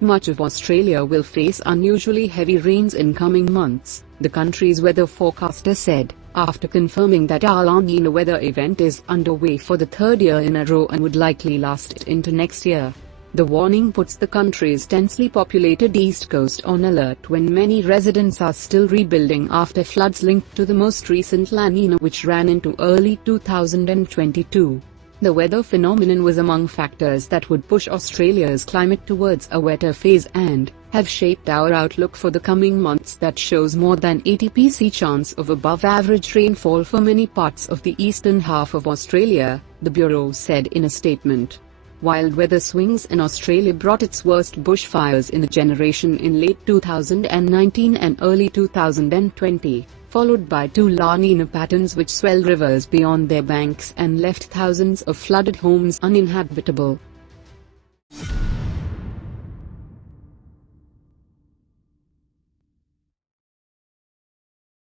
Much of Australia will face unusually heavy rains in coming months, the country's weather forecaster said, after confirming that a La Niña weather event is underway for the third year in a row and would likely last into next year. The warning puts the country's densely populated east coast on alert when many residents are still rebuilding after floods linked to the most recent La Niña, which ran into early 2022. The weather phenomenon was among factors that would push Australia's climate towards a wetter phase and have shaped our outlook for the coming months that shows more than 80% chance of above-average rainfall for many parts of the eastern half of Australia, the Bureau said in a statement. Wild weather swings in Australia brought its worst bushfires in a generation in late 2019 and early 2020. Followed by two La Niña patterns which swelled rivers beyond their banks and left thousands of flooded homes uninhabitable.